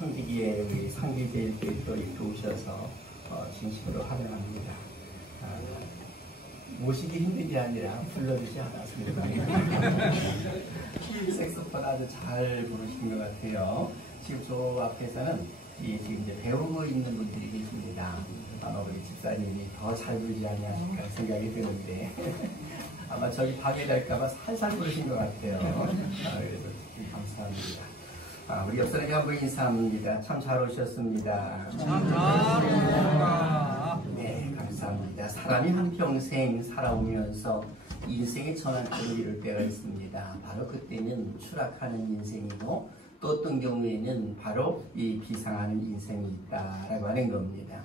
청지기에 우리 상기제일 또 이렇게 오셔서 진심으로 환영합니다. 모시기 힘든 게 아니라 불러주지 않았습니다. 색소폰 아주 잘 부르신 것 같아요. 지금 저 앞에서는 지금 이제 배우고 있는 분들이 계십니다. 아마 우리 집사님이 더 잘 부르지 않을까 생각이 드는데 아마 저기 방해될까봐 살살 부르신 것 같아요. 그래서 감사합니다. 우리 옆사람이 한번 인사합니다. 참 잘 오셨습니다. 네, 감사합니다. 사람이 한평생 살아오면서 인생의 전환점을 이룰 때가 있습니다. 바로 그때는 추락하는 인생이고 또 어떤 경우에는 바로 이 비상하는 인생이 있다라고 하는 겁니다.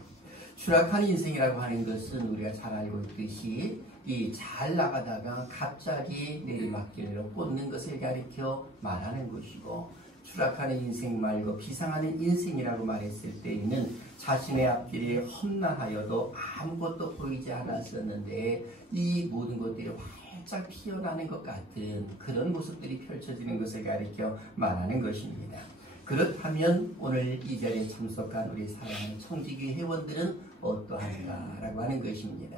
추락하는 인생이라고 하는 것은 우리가 잘 알고 있듯이 이 잘 나가다가 갑자기 내리막길로 꽂는 것을 가리켜 말하는 것이고, 추락하는 인생 말고 비상하는 인생이라고 말했을 때에는 자신의 앞길이 험난하여도 아무것도 보이지 않았었는데 이 모든 것들이 활짝 피어나는 것 같은 그런 모습들이 펼쳐지는 것을 가리켜 말하는 것입니다. 그렇다면 오늘 이 자리에 참석한 우리 사랑하는 청지기 회원들은 어떠한가라고 하는 것입니다.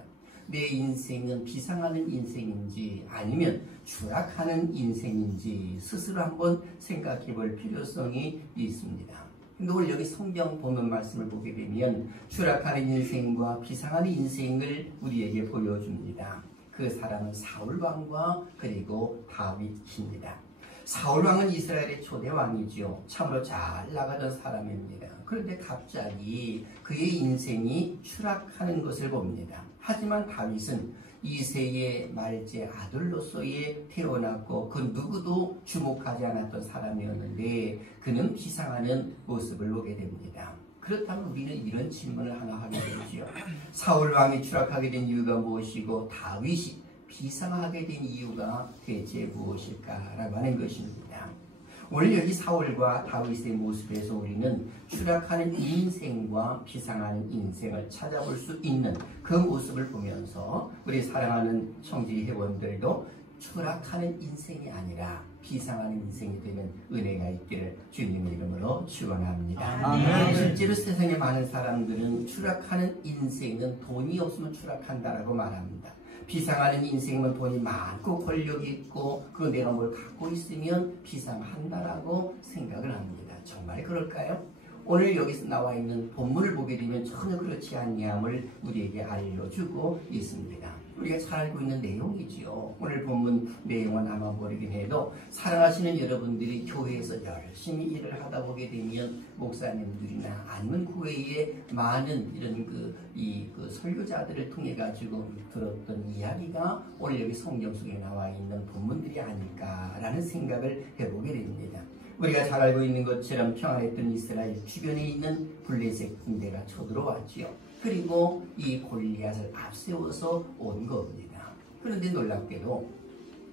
내 인생은 비상하는 인생인지 아니면 추락하는 인생인지 스스로 한번 생각해 볼 필요성이 있습니다. 근데 오늘 여기 성경 본문 말씀을 보게 되면 추락하는 인생과 비상하는 인생을 우리에게 보여줍니다. 그 사람은 사울왕과 그리고 다윗입니다. 사울왕은 이스라엘의 초대 왕이죠. 참으로 잘 나가던 사람입니다. 그런데 갑자기 그의 인생이 추락하는 것을 봅니다. 하지만 다윗은 이새의 말제 아들로서의 태어났고 그 누구도 주목하지 않았던 사람이었는데 그는 비상하는 모습을 보게 됩니다. 그렇다면 우리는 이런 질문을 하나 하게 되죠. 사울왕이 추락하게 된 이유가 무엇이고 다윗이 비상하게 된 이유가 대체 무엇일까라고 하는 것입니다. 오늘 여기 사울과 다윗의 모습에서 우리는 추락하는 인생과 비상하는 인생을 찾아볼 수 있는 그 모습을 보면서 우리 사랑하는 청지 회원들도 추락하는 인생이 아니라 비상하는 인생이 되는 은혜가 있기를 주님의 이름으로 축원합니다. 실제로 세상에 많은 사람들은 추락하는 인생은 돈이 없으면 추락한다라고 말합니다. 비상하는 인생은 돈이 많고 권력이 있고 그 내가 뭘 갖고 있으면 비상한다라고 생각을 합니다. 정말 그럴까요? 오늘 여기서 나와 있는 본문을 보게 되면 전혀 그렇지 않냐함을 우리에게 알려주고 있습니다. 우리가 잘 알고 있는 내용이지요. 오늘 본문 내용은 아마 모르긴 해도 사랑하시는 여러분들이 교회에서 열심히 일을 하다 보게 되면 목사님들이나 아니면 그 외에 많은 이런 그 설교자들을 통해 가지고 들었던 이야기가 오늘 여기 성경 속에 나와 있는 본문들이 아닐까라는 생각을 해보게 됩니다. 우리가 잘 알고 있는 것처럼 평안했던 이스라엘 주변에 있는 블레셋 군대가 쳐들어왔지요. 그리고 이 골리앗을 앞세워서 온 겁니다. 그런데 놀랍게도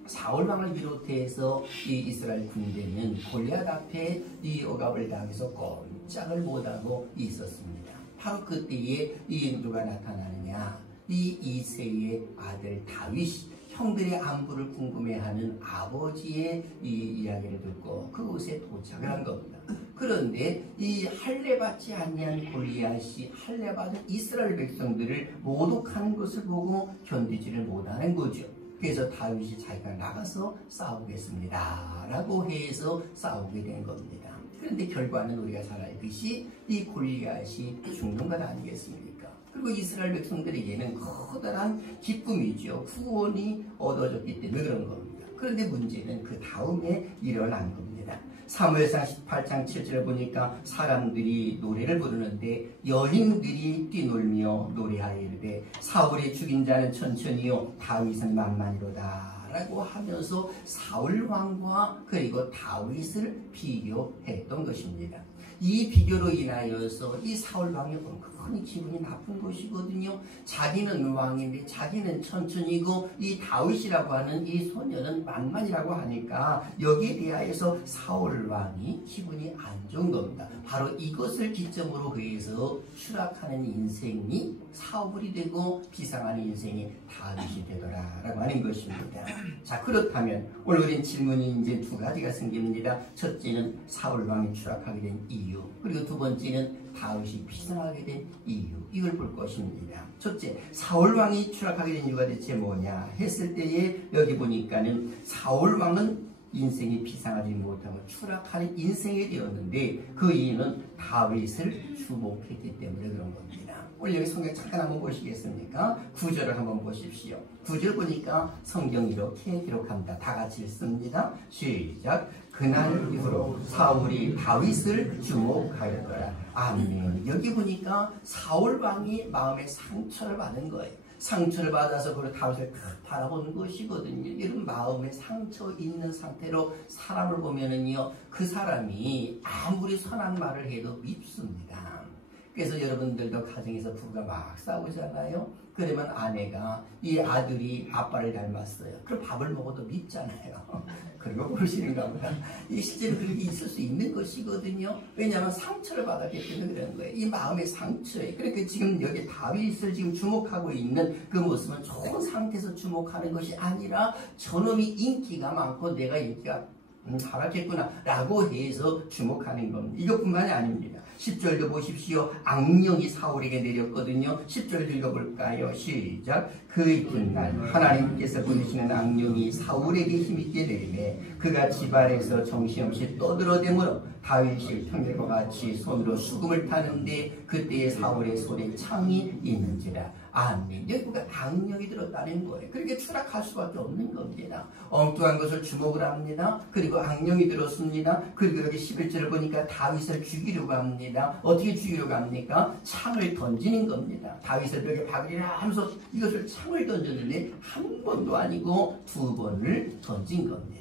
사울왕을 비롯해서 이 이스라엘 군대는 골리앗 앞에 이 억압을 당해서 꼼짝을 못하고 있었습니다. 바로 그때에 이 누가 나타나느냐, 이 이새의 아들 다윗이 형들의 안부를 궁금해하는 아버지의 이 이야기를 듣고 그곳에 도착을 한 겁니다. 그런데 이 할례받지 아니한 골리앗이 할례받은 이스라엘 백성들을 모독하는 것을 보고 견디지를 못하는 거죠. 그래서 다윗이 자기가 나가서 싸우겠습니다 라고 해서 싸우게 된 겁니다. 그런데 결과는 우리가 잘 알듯이 이 골리앗이 죽는 것 아니겠습니까? 그리고 이스라엘 백성들에게는 커다란 기쁨이죠. 구원이 얻어졌기 때문에 그런 겁니다. 그런데 문제는 그 다음에 일어난 겁니다. 사무엘상 18장 7절을 보니까 사람들이 노래를 부르는데 여인들이 뛰놀며 노래하여 이르되 사울이 죽인 자는 천천히요 다윗은 만만이로다 라고 하면서 사울왕과 그리고 다윗을 비교했던 것입니다. 이 비교로 인하여서 이 사울왕이 대단히 기분이 나쁜 것이거든요. 자기는 왕인데 자기는 천천히고 이 다윗이라고 하는 이 소녀는 만만이라고 하니까 여기에 대하여서 사울 왕이 기분이 안 좋은 겁니다. 바로 이것을 기점으로 해서 추락하는 인생이 사울이 되고 비상하는 인생이 다윗이 되더라라고 하는 것입니다. 자, 그렇다면 오늘 우린 질문이 이제 두 가지가 생깁니다. 첫째는 사울 왕이 추락하게 된 이유, 그리고 두 번째는 다윗이 비상하게 된 이유, 이걸 볼 것입니다. 첫째, 사울 왕이 추락하게 된 이유가 대체 뭐냐 했을 때에 여기 보니까는 사울 왕은 인생이 비상하지 못하고 추락하는 인생이 되었는데 그 이유는 다윗을 주목했기 때문에 그런 겁니다. 오늘 여기 성경 잠깐 한번 보시겠습니까? 9절을 한번 보십시오. 9절 보니까 성경 이렇게 기록합니다. 다 같이 읽습니다. 시작. 그날 이후로 사울이 다윗을 주목하였더라. 아멘. 여기 보니까 사울 왕이 마음에 상처를 받은 거예요. 상처를 받아서 그걸 다윗을 바라보는 것이거든요. 이런 마음에 상처 있는 상태로 사람을 보면은요, 그 사람이 아무리 선한 말을 해도 밉습니다. 그래서 여러분들도 가정에서 부부가 막 싸우잖아요. 그러면 아내가 이 아들이 아빠를 닮았어요. 그럼 밥을 먹어도 밉잖아요. 그리고 모르시는가 보다. 이 실제로 그렇게 있을 수 있는 것이거든요. 왜냐하면 상처를 받았기 때문에 그런 거예요. 이 마음의 상처에. 그러니까 지금 여기 다윗을 지금 주목하고 있는 그 모습은 좋은 상태에서 주목하는 것이 아니라 저놈이 인기가 많고 내가 인기가 하락했구나 라고 해서 주목하는 겁니다. 이것뿐만이 아닙니다. 10절도 보십시오. 악령이 사울에게 내렸거든요. 10절 읽어볼까요? 시작. 그 이튿날 하나님께서 보내시는 악령이 사울에게 힘있게 내리매 그가 집안에서 정신없이 떠들어대므로 다윗이 평일과 같이 손으로 수금을 타는데 그때에 사울의 손에 창이 있는지라. 아멘. 여기가 악령이 들었다는 거예요. 그렇게 추락할 수밖에 없는 겁니다. 엉뚱한 것을 주목을 합니다. 그리고 악령이 들었습니다. 그리고 여기 11절을 보니까 다윗을 죽이려고 합니다. 어떻게 죽이려고 합니까? 창을 던지는 겁니다. 다윗을 벽에 박으리라 하면서 이것을 창을 던졌는데 한 번도 아니고 두 번을 던진 겁니다.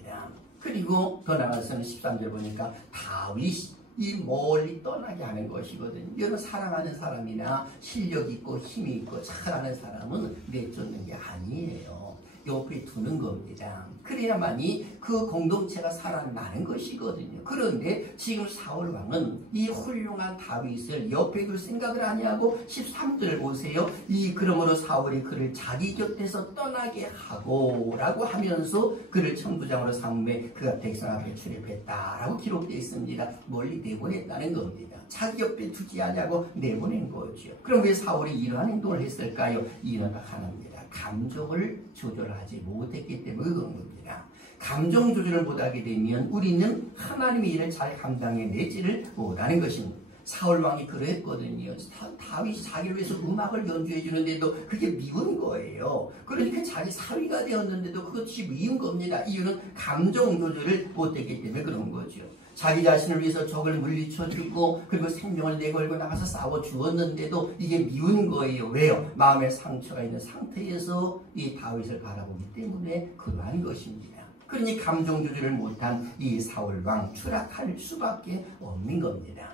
그리고 더 나아가서는 13절 보니까 다윗이 멀리 떠나게 하는 것이거든요. 여러분, 사랑하는 사람이나 실력 있고 힘이 있고 잘하는 사람은 내쫓는 게 아니에요. 옆에 두는 겁니다. 그래야만이 그 공동체가 살아나는 것이거든요. 그런데 지금 사울 왕은 이 훌륭한 다윗을 옆에 둘 생각을 아니하고 13절을 보세요. 그러므로 사울이 그를 자기 곁에서 떠나게 하고 라고 하면서 그를 천부장으로 삼매 그가 백성 앞에 출입했다라고 기록되어 있습니다. 멀리 내보냈다는 겁니다. 자기 옆에 두지 않냐고 내보낸 거죠. 그럼 왜 사울이 이러한 행동을 했을까요? 이유는 하나입니다. 감정을 조절하지 못했기 때문에 그런 겁니다. 감정 조절을 못하게 되면 우리는 하나님의 일을 잘 감당해내지를 못하는 것입니다. 사울왕이 그랬거든요. 다윗이 자기를 위해서 음악을 연주해 주는데도 그게 미운 거예요. 그러니까 자기 사위가 되었는데도 그것이 미운 겁니다. 이유는 감정 조절을 못했기 때문에 그런 거죠. 자기 자신을 위해서 적을 물리쳐 주고 그리고 생명을 내걸고 나가서 싸워 주었는데도 이게 미운 거예요. 왜요? 마음에 상처가 있는 상태에서 이 다윗을 바라보기 때문에 그러한 것입니다. 그러니 감정 조절을 못한 이 사울왕 추락할 수밖에 없는 겁니다.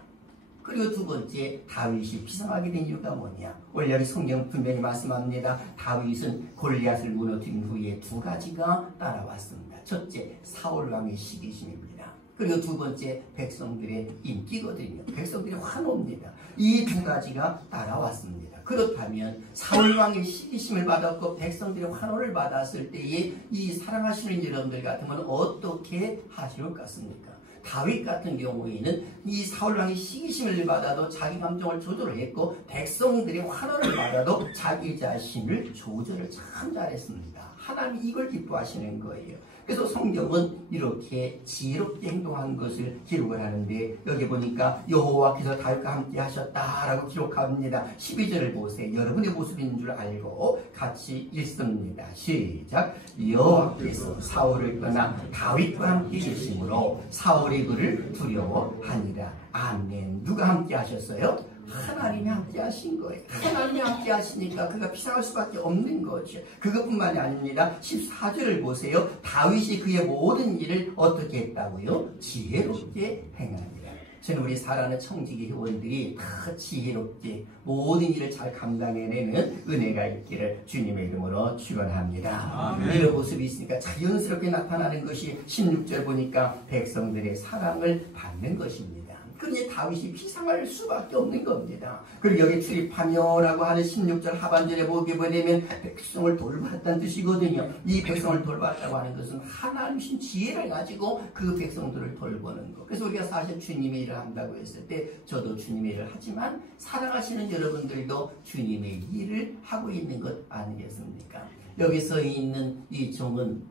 그리고 두 번째, 다윗이 비상하게 된 이유가 뭐냐? 원래 여기 성경 분명히 말씀합니다. 다윗은 골리앗을 무너뜨린 후에 두 가지가 따라왔습니다. 첫째, 사울왕의 시기심입니다. 그리고 두 번째, 백성들의 인기거든요. 백성들의 환호입니다. 이 두 가지가 따라왔습니다. 그렇다면 사울왕의 시기심을 받았고 백성들의 환호를 받았을 때에 이 사랑하시는 여러분들 같으면 어떻게 하실 것 같습니까? 다윗 같은 경우에는 이 사울왕의 시기심을 받아도 자기 감정을 조절을 했고 백성들의 환호를 받아도 자기 자신을 조절을 참 잘했습니다. 하나님이 이걸 기뻐하시는 거예요. 그래서 성경은 이렇게 지혜롭게 행동한 것을 기록을 하는데 여기 보니까 여호와께서 다윗과 함께 하셨다라고 기록합니다. 12절을 보세요. 여러분의 모습인 줄 알고 같이 읽습니다. 시작. 여호와께서 사울을 떠나 다윗과 함께 계심으로 사울이 그를 두려워하니라. 아멘. 누가 함께 하셨어요? 하나님이 함께 하신 거예요. 하나님이 함께 하시니까 그가 비상할 수밖에 없는 거죠. 그것뿐만이 아닙니다. 14절을 보세요. 다윗이 그의 모든 일을 어떻게 했다고요? 지혜롭게 행하니라. 저는 우리 사랑하는 청지기 회원들이 다 지혜롭게 모든 일을 잘 감당해내는 은혜가 있기를 주님의 이름으로 축원합니다. 이런 모습이 있으니까 자연스럽게 나타나는 것이 16절 보니까 백성들의 사랑을 받는 것입니다. 그러니 다윗이 비상할 수밖에 없는 겁니다. 그리고 여기 출입하며라고 하는 16절 하반절에 보게 되면 백성을 돌봤다는 뜻이거든요. 이 백성을 돌봤다고 하는 것은 하나님신 지혜를 가지고 그 백성들을 돌보는 것. 그래서 우리가 사실 주님의 일을 한다고 했을 때 저도 주님의 일을 하지만 사랑하시는 여러분들도 주님의 일을 하고 있는 것 아니겠습니까? 여기 서 있는 이 종은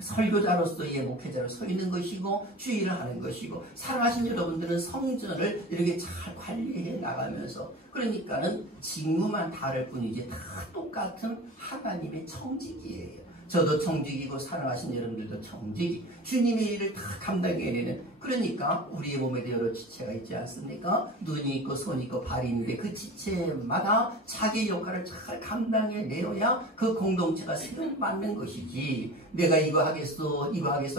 설교자로서의 목회자로 서 있는 것이고 주의를 하는 것이고 사랑하신 여러분들은 성전을 이렇게 잘 관리해 나가면서 그러니까는 직무만 다를 뿐이지 다 똑같은 하나님의 청직이에요. 저도 청직이고 사랑하신 여러분들도 청직이 주님의 일을 다 감당해내는 그러니까 우리의 몸에도 여러 지체가 있지 않습니까? 눈이 있고 손이 있고 발이 있는데 그 지체마다 자기의 역할을 잘 감당해내어야 그 공동체가 세움 받는 것이지 내가 이거 하겠어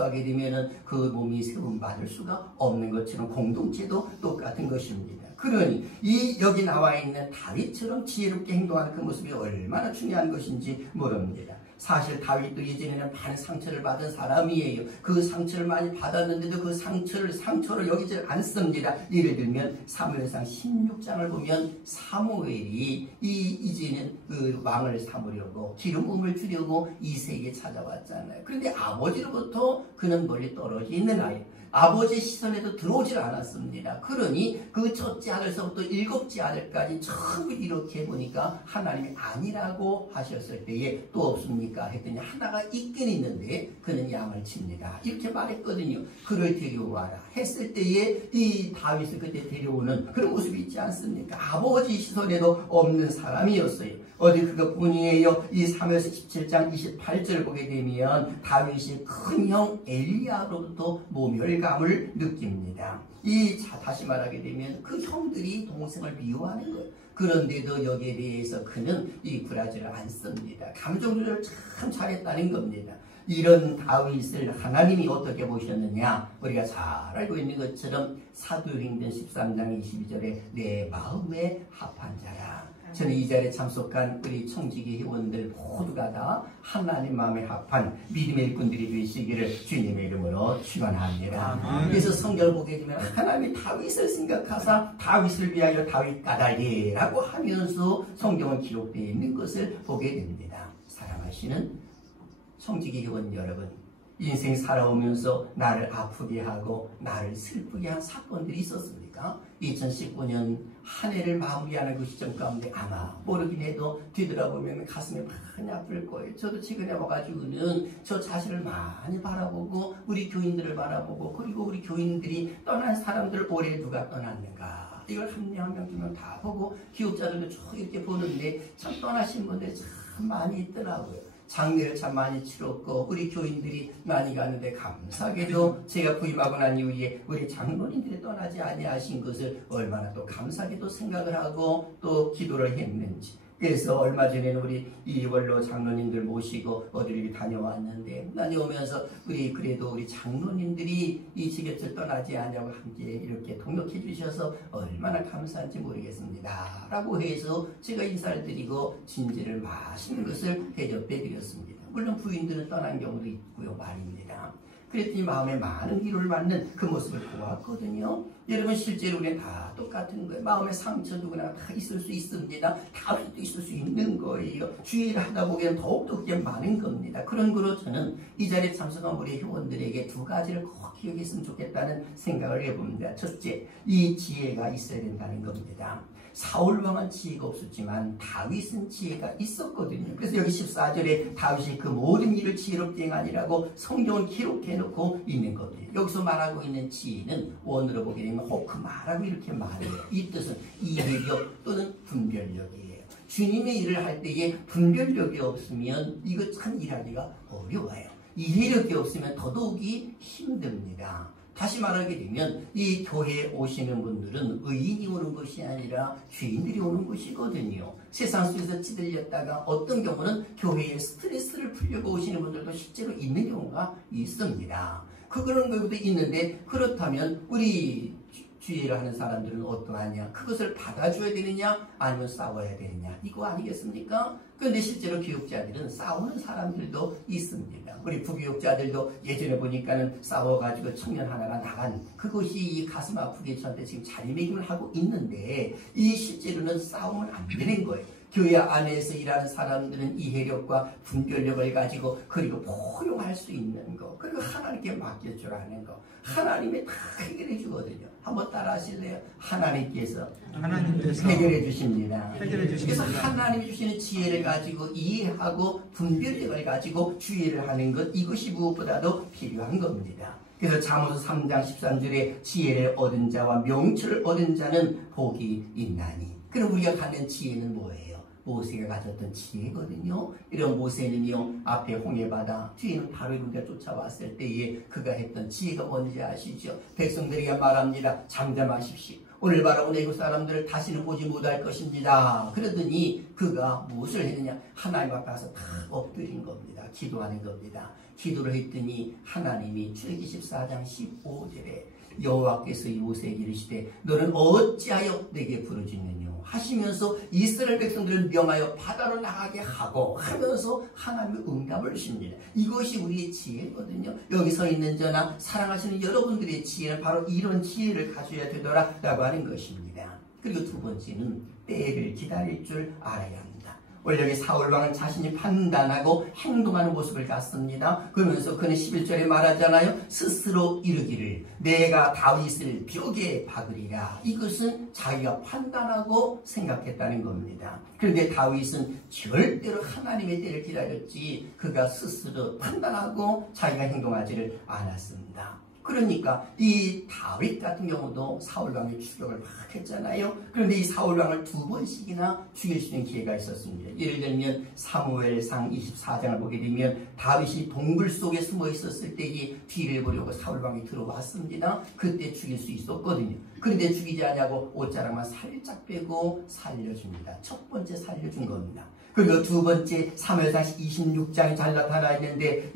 하게 되면은 그 몸이 세움 받을 수가 없는 것처럼 공동체도 똑같은 것입니다. 그러니 이 여기 나와 있는 다윗처럼 지혜롭게 행동하는 그 모습이 얼마나 중요한 것인지 모릅니다. 사실 다윗도 예전에는 많은 상처를 받은 사람이에요. 그 상처를 많이 받았는데도 그 상처를 여기지 않습니다. 예를 들면 사무엘상 16장을 보면 사무엘이 이제는 그 왕을 삼으려고 기름 부음을 주려고 이새에게 찾아왔잖아요. 그런데 아버지로부터 그는 멀리 떨어져 있는 아이. 아버지의 시선에도 들어오질 않았습니다. 그러니 그 첫째 아들서부터 일곱째 아들까지 전부 이렇게 보니까 하나님이 아니라고 하셨을 때에 또 없습니까? 했더니 하나가 있긴 있는데 그는 양을 칩니다. 이렇게 말했거든요. 그를 데려와라 했을 때에 이 다윗을 그때 데려오는 그런 모습이 있지 않습니까? 아버지 시선에도 없는 사람이었어요. 어디 그것뿐이에요. 이 사무엘상 17장 28절 보게 되면 다윗이 큰 형 엘리야로부터 모멸감을 느낍니다. 다시 말하게 되면 그 형들이 동생을 미워하는 거예요. 그런데도 여기에 대해서 그는 이 굴하지를 않습니다. 감정 조절을 참 잘했다는 겁니다. 이런 다윗을 하나님이 어떻게 보셨느냐 우리가 잘 알고 있는 것처럼 사도행전 13장 22절에 내 마음에 합한 자라. 저는 이 자리에 참석한 우리 청지기 회원들 모두가 다 하나님 마음에 합한 믿음의 일꾼들이 되시기를 주님의 이름으로 축원합니다. 그래서 성경을 보게 되면 하나님이 다윗을 생각하사 다윗을 위하여 다윗 까닭이라고 하면서 성경은 기록되어 있는 것을 보게 됩니다. 사랑하시는 청지기 회원 여러분, 인생 살아오면서 나를 아프게 하고 나를 슬프게 한 사건들이 있었습니까? 2019년 한 해를 마무리하는 그 시점 가운데 아마 모르긴 해도 뒤돌아보면 가슴이 많이 아플 거예요. 저도 최근에 와가지고는 저 자신을 많이 바라보고 우리 교인들을 바라보고 그리고 우리 교인들이 떠난 사람들 올해 누가 떠났는가 이걸 한 명 한 명 다 보고 기업자들도 쭉 이렇게 보는데 참 떠나신 분들이 참 많이 있더라고요. 장례를 참 많이 치렀고 우리 교인들이 많이 가는데 감사하게도 제가 부임하고 난 이후에 우리 장로님들이 떠나지 아니하신 것을 얼마나 또 감사하게도 생각을 하고 또 기도를 했는지. 그래서 얼마 전에는 우리 이월로 장로님들 모시고 어디를 다녀왔는데 다녀오면서 그래도 우리 장로님들이 이 지교를 떠나지 않냐고 함께 이렇게 동역해 주셔서 얼마나 감사한지 모르겠습니다 라고 해서 제가 인사를 드리고 진지를 마시는 것을 대접해 드렸습니다. 물론 부인들은 떠난 경우도 있고요 말입니다. 그랬더니 마음에 많은 위로를 받는 그 모습을 보았거든요. 여러분 실제로 우리는 다 똑같은 거예요. 마음의 상처 누구나 다 있을 수 있습니다. 다윗도 있을 수 있는 거예요. 주의를 하다 보면 더욱더 그게 많은 겁니다. 그런 거로 저는 이 자리에 참석한 우리 회원들에게 두 가지를 꼭 기억했으면 좋겠다는 생각을 해봅니다. 첫째, 이 지혜가 있어야 된다는 겁니다. 사울 왕은 지혜가 없었지만 다윗은 지혜가 있었거든요. 그래서 여기 14절에 다윗이 그 모든 일을 지혜롭게 행하니라고 성경을 기록해 놓고 있는 겁니다. 여기서 말하고 있는 지혜는 원어로 보게 되면 호크마라고 이렇게 말해요. 이 뜻은 이해력 또는 분별력이에요. 주님의 일을 할 때에 분별력이 없으면 이거 참 일하기가 어려워요. 이해력이 없으면 더더욱이 힘듭니다. 다시 말하게 되면 이 교회에 오시는 분들은 의인이 오는 것이 아니라 죄인들이 오는 것이거든요. 세상 속에서 찌들렸다가 어떤 경우는 교회에 스트레스를 풀려고 오시는 분들도 실제로 있는 경우가 있습니다. 그런 경우도 있는데 그렇다면 우리 주의를 하는 사람들은 어떠하냐? 그것을 받아줘야 되느냐? 아니면 싸워야 되느냐? 이거 아니겠습니까? 그런데 실제로 교육자들은 싸우는 사람들도 있습니다. 우리 부교육자들도 예전에 보니까는 싸워가지고 청년 하나가 나간 그것이 이 가슴 아프게 저한테 지금 자리매김을 하고 있는데 이 실제로는 싸우면 안 되는 거예요. 교회 안에서 일하는 사람들은 이해력과 분별력을 가지고 그리고 포용할 수 있는 거 그리고 하나님께 맡겨주라는 거 하나님이 다 해결해 주거든요. 한번 따라 하실래요? 하나님께서 해결해 주십니다. 그래서 하나님이 주시는 지혜를 가지고 이해하고 분별력을 가지고 주의를 하는 것 이것이 무엇보다도 필요한 겁니다. 그래서 잠언서 3장 13절에 지혜를 얻은 자와 명철을 얻은 자는 복이 있나니. 그럼 우리가 갖는 지혜는 뭐예요? 모세가 가졌던 지혜거든요. 이런 모세는요, 앞에 홍해바다, 뒤에는 바로 우리가 쫓아왔을 때에 그가 했던 지혜가 뭔지 아시죠? 백성들에게 말합니다. 잠잠하십시오. 오늘 바라본 애국 사람들을 다시는 보지 못할 것입니다. 그러더니 그가 무엇을 했느냐? 하나님 앞에 가서 다 엎드린 겁니다. 기도하는 겁니다. 기도를 했더니 하나님이 출애굽기 14장 15절에 여호와께서 모세에게 이르시되 너는 어찌하여 내게 부르짖느냐 하시면서 이스라엘 백성들을 명하여 바다로 나가게 하고 하면서 하나님의 응답을 주십니다. 이것이 우리의 지혜거든요. 여기 서 있는 저나 사랑하시는 여러분들의 지혜는 바로 이런 지혜를 가져야 되더라라고 하는 것입니다. 그리고 두 번째는 때를 기다릴 줄 알아야 합니다. 원래 여기 사울왕은 자신이 판단하고 행동하는 모습을 갖습니다. 그러면서 그는 11절에 말하잖아요. 스스로 이르기를 내가 다윗을 벽에 박으리라. 이것은 자기가 판단하고 생각했다는 겁니다. 그런데 다윗은 절대로 하나님의 때를 기다렸지 그가 스스로 판단하고 자기가 행동하지를 않았습니다. 그러니까 이 다윗 같은 경우도 사울왕의 추격을 막 했잖아요. 그런데 이 사울왕을 2번씩이나 죽일 수 있는 기회가 있었습니다. 예를 들면 사무엘상 24장을 보게 되면 다윗이 동굴 속에 숨어 있었을 때 이 뒤를 보려고 사울왕이 들어왔습니다. 그때 죽일 수 있었거든요. 그런데 죽이지 않냐고 옷자락만 살짝 빼고 살려줍니다. 첫 번째 살려준 겁니다. 그리고 두 번째 사무엘상 26장이 잘 나타나 있는데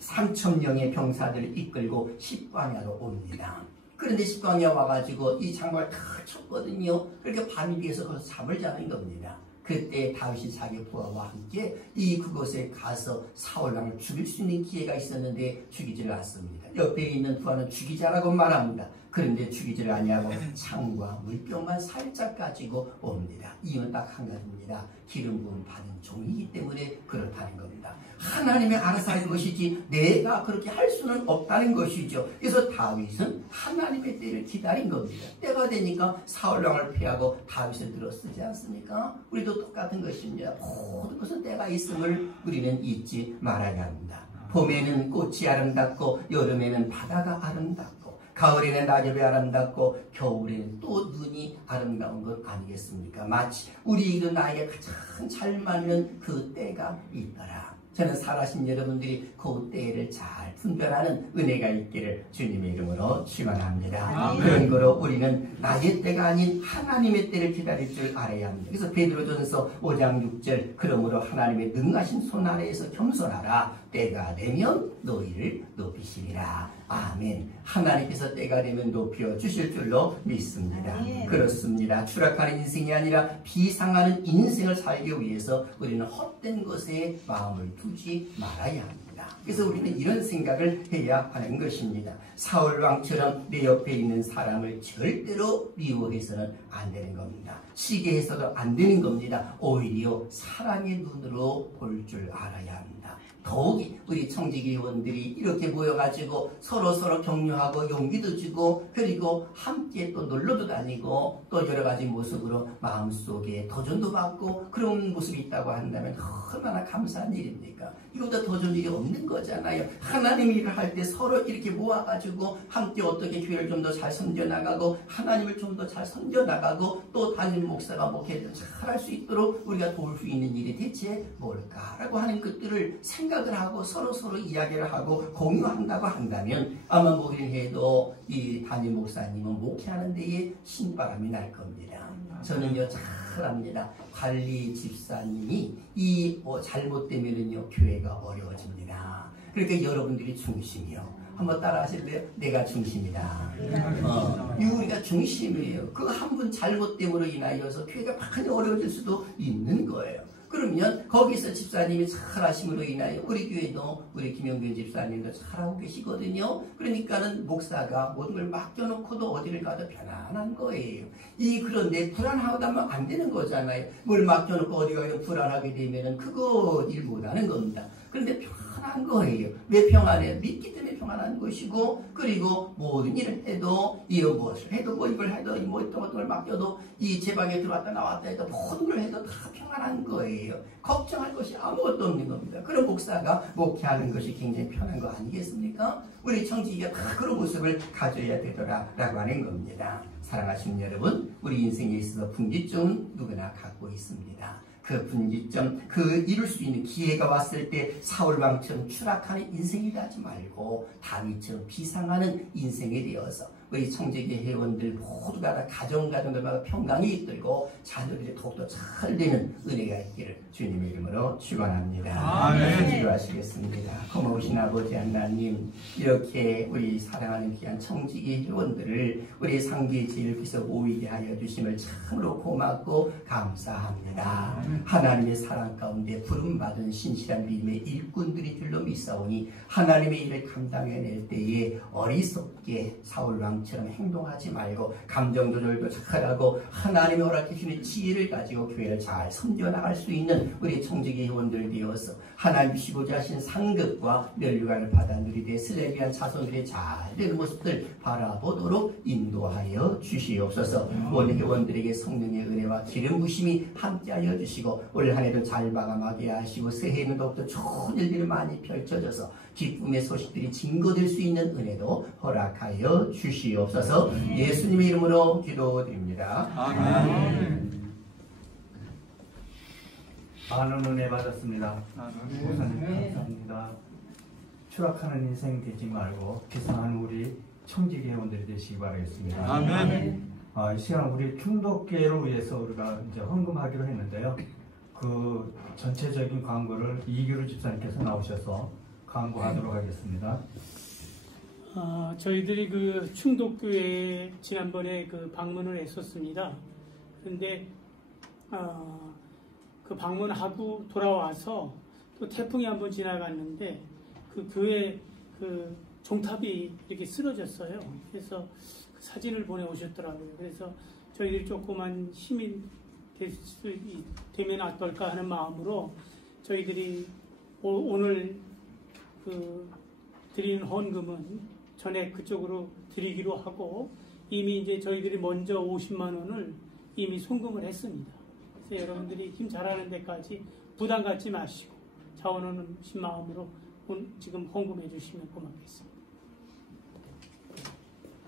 3,000명의 병사들을 이끌고 십광야로 옵니다. 그런데 십광야 와가지고 이 장막을 다 쳤거든요. 그렇게 밤이 되어서 거기서 잠을 자는 겁니다. 그때 다윗이 자기 부하와 함께 그곳에 가서 사울왕을 죽일 수 있는 기회가 있었는데 죽이지를 않습니다. 옆에 있는 부하는 죽이자라고 말합니다. 그런데 죽이지를 아니하고 창과 물병만 살짝 가지고 옵니다. 이유는 딱 한 가지입니다. 기름 부음 받은 종이기 때문에 그렇다는 겁니다. 하나님이 알아서 할 것이지 내가 그렇게 할 수는 없다는 것이죠. 그래서 다윗은 하나님의 때를 기다린 겁니다. 때가 되니까 사울왕을 피하고 다윗을 들어쓰지 않습니까? 우리도 똑같은 것입니다. 모든 것은 때가 있음을 우리는 잊지 말아야 합니다. 봄에는 꽃이 아름답고 여름에는 바다가 아름답고 가을에는 낙엽이 아름답고 겨울에는 또 눈이 아름다운 것 아니겠습니까? 마치 우리 나에게 가장 잘 맞는 그 때가 있더라. 저는 살아신 여러분들이 그 때를 잘 분별하는 은혜가 있기를 주님의 이름으로 축원합니다. 그런 거로 우리는 나의 때가 아닌 하나님의 때를 기다릴 줄 알아야 합니다. 그래서 베드로전서 5장 6절 그러므로 하나님의 능하신 손 아래에서 겸손하라. 때가 되면 너희를 높이시리라. 아멘. 하나님께서 때가 되면 높여 주실 줄로 믿습니다. 그렇습니다. 추락하는 인생이 아니라 비상하는 인생을 살기 위해서 우리는 헛된 것에 마음을 두지 말아야 합니다. 그래서 우리는 이런 생각을 해야 하는 것입니다. 사울왕처럼 내 옆에 있는 사람을 절대로 미워해서는 안 되는 겁니다. 시기해서도 안 되는 겁니다. 오히려 사랑의 눈으로 볼 줄 알아야 합니다. 더욱이 우리 청지기원들이 이렇게 모여가지고 서로 격려하고 용기도 주고 그리고 함께 또 놀러도 다니고 또 여러 가지 모습으로 마음속에 도전도 받고 그런 모습이 있다고 한다면 얼마나 감사한 일입니까? 이거보다 더 좋은 일이 없는 거잖아요. 하나님 일을 할 때 서로 이렇게 모아가지고 함께 어떻게 교회를 좀 더 잘 섬겨나가고 하나님을 좀 더 잘 섬겨나가고 또 담임 목사가 목회를 잘 할 수 있도록 우리가 도울 수 있는 일이 대체 뭘까라고 하는 것들을 생각을 하고 서로 이야기를 하고 공유한다고 한다면 아마 목회해도 이 담임 목사님은 목회하는 데에 신바람이 날 겁니다. 저는요 잘 압니다. 관리 집사님이 잘못되면은요 교회가 어려워집니다. 그러니까 여러분들이 중심이요. 한번 따라 하실래요? 내가 중심이다. 이 우리가 중심이에요. 그 한 분 잘못 때문으로 인하여서 교회가 많이 어려워질 수도 있는 거예요. 그러면 거기서 집사님이 잘하심으로 인하여 우리 교회도 우리 김영균 집사님도 잘하고 계시거든요. 그러니까는 목사가 모든 걸 맡겨놓고도 어디를 가도 편안한 거예요. 그런데 불안하다면 안 되는 거잖아요. 뭘 맡겨놓고 어디 가도 불안하게 되면은 그거 일 못하는 겁니다. 그런데 편한 거예요. 왜 평안해요? 믿기 때문에 평안한 것이고, 그리고 모든 일을 해도 무엇을 해도 뭐 이걸 해도 뭐 어떤 걸 맡겨도 제 방에 들어왔다 나왔다 해도 모든 걸 해도 다 평안한 거예요. 걱정할 것이 아무것도 없는 겁니다. 그런 목사가 목회하는 것이 굉장히 편한 거 아니겠습니까? 우리 청지기가 다 그런 모습을 가져야 되더라라고 하는 겁니다. 사랑하시는 여러분, 우리 인생에 있어서 분기점은 누구나 갖고 있습니다. 그 분기점, 이룰 수 있는 기회가 왔을 때 사울왕처럼 추락하는 인생이 되지 말고 다윗처럼 비상하는 인생이 되어서 우리 청지기 회원들 모두가 다 가정들마다 평강이 있들고 자녀들이 더욱더 잘 되는 은혜가 있기를 주님의 이름으로 축원합니다. 기도하시겠습니다. 고마우신 아버지 하나님, 이렇게 우리 사랑하는 귀한 청지기 회원들을 우리 상계제일께서 모이게 하여 주심을 참으로 고맙고 감사합니다. 하나님의 사랑 가운데 부름받은 신실한 믿음의 일꾼들이 들로 믿사오니 하나님의 일을 감당해낼 때에 어리석게 사울왕처럼 행동하지 말고 감정 조절도 잘하고 하나님의 허락해 주시는 지혜를 가지고 교회를 잘 섬겨나갈 수 있는 우리 청지기 회원들 되어서 하나님 주시고자 하신 상급과 면류관을 받아 누리되 슬레비한 자손들의 잘된 모습들 바라보도록 인도하여 주시옵소서. 오늘 회원들에게 성령의 은혜와 기름 부심이 함께하여 주시고 올 한해도 잘 마감하게 하시고 새해에는 더욱더 좋은 일들이 많이 펼쳐져서 기쁨의 소식들이 증거될 수 있는 은혜도 허락하여 주시옵소서. 예수님의 이름으로 기도드립니다. 아멘. 많은 은혜 받았습니다. 목사님 감사합니다. 추락하는 인생 되지 말고 비상하는 우리 청지기 회원들이 되시기 바라겠습니다. 아멘. 이 시간 우리 충독계를 위해서 우리가 이제 헌금하기로 했는데요. 그 전체적인 광고를 이규루 집사님께서 나오셔서 광고하도록 하겠습니다. 저희들이 그 충독교회에 지난번에 그 방문을 했었습니다. 그런데 그 방문하고 돌아와서 또 태풍이 한번 지나갔는데 그 교회 그 종탑이 이렇게 쓰러졌어요. 그래서 그 사진을 보내오셨더라고요. 그래서 저희들이 조그만 힘이 되면 어떨까 하는 마음으로 저희들이 오늘 그 드리는 헌금은 전에 그쪽으로 드리기로 하고 이미 이제 저희들이 먼저 50만 원을 이미 송금을 했습니다. 그래서 여러분들이 힘 잘하는 데까지 부담 갖지 마시고 자원하신 마음으로 지금 헌금해 주시면 고맙겠습니다.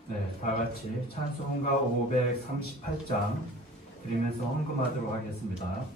네, 다 같이 찬송가 538장 드리면서 헌금하도록 하겠습니다.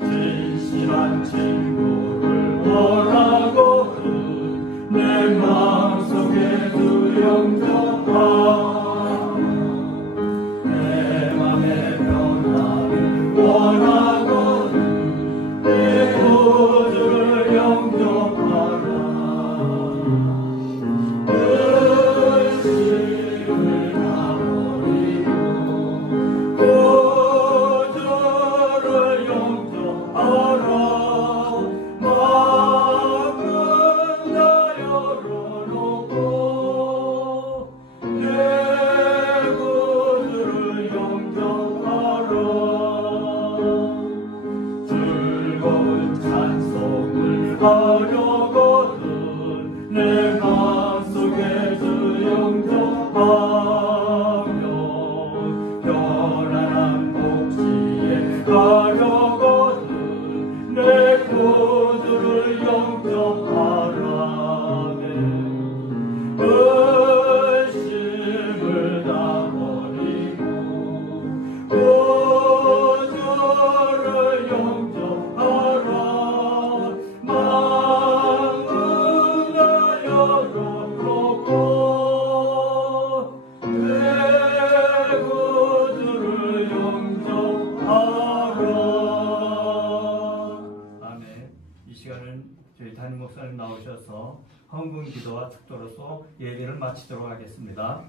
진실한 친구를 원하거든 내 마음속에 두 영접하며 내 맘의 변화를 원하거든 내 구주를 영접하라 의심을 다 버리고 구주를 영접하라 마음은 다 열어놓고 내 구주를 영접하라 즐거운 찬송을 하려거든 내 마음속에 주 영접하며 편안한 복지에 가려거든 내 구주를 영접하라네 의심을 다 버리고 구주를 영접하라 마음은 다 열어놓고 내 구주를 영접하라. 아멘. 이 시간은 저희 담임 목사님 나오셔서 헌금 기도와 축도로서 예배를 마치도록 하겠습니다.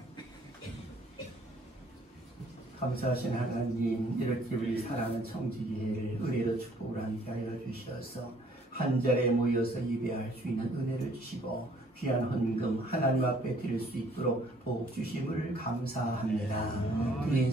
감사하신 하나님, 이렇게 우리 사랑하는 청지기회를 은혜로 축복을 함께 하여 주셔서 한 자리에 모여서 예배할 수 있는 은혜를 주시고 귀한 헌금 하나님 앞에 드릴 수 있도록 복 주심을 감사합니다. 드린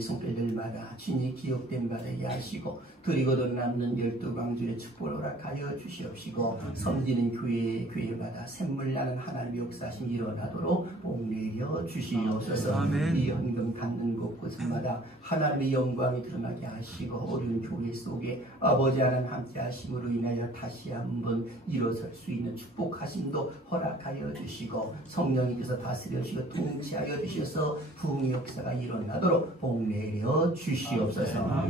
손길들마다 주님 기억된 바되게 하시고 드리고도 남는 12광주의 축복을 허락하여 주시옵시고 섬기는 교회마다 샘물 나는 하나님의 역사심이 일어나도록 복 내려 주시옵소서. 이 헌금 닿는 곳곳마다 하나님의 영광이 드러나게 하시고 어려운 교회 속에 아버지 하나님 함께 하심으로 인하여 다시 한번 일어설 수 있는 축복하심도 허락하여 주시고 성령님께서 다스려 주시고 통치하여 주셔서 부흥의 역사가 일어나도록 복 내려 주시옵소서.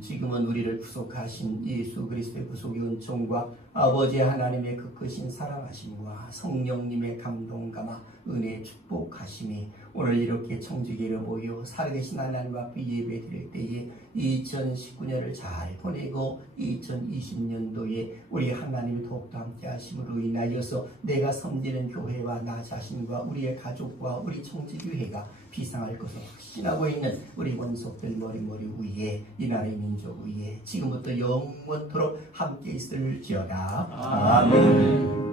지금은 우리를 구속하신 예수 그리스도의 구속의 은총과 아버지 하나님의 그 크신 사랑하심과 성령님의 감동감화 은혜의 축복하심이 오늘 이렇게 청지기로 모여 살아계신 하나님 앞에 예배 드릴 때에 2019년을 잘 보내고 2020년도에 우리 하나님이 더욱더 함께 하심으로 인하여서 내가 섬기는 교회와 나 자신과 우리의 가족과 우리 청지교회가 비상할 것을 확신하고 있는 우리 원속들 머리 위에 이 나라의 민족 위에 지금부터 영원토록 함께 있을지어다. 아멘.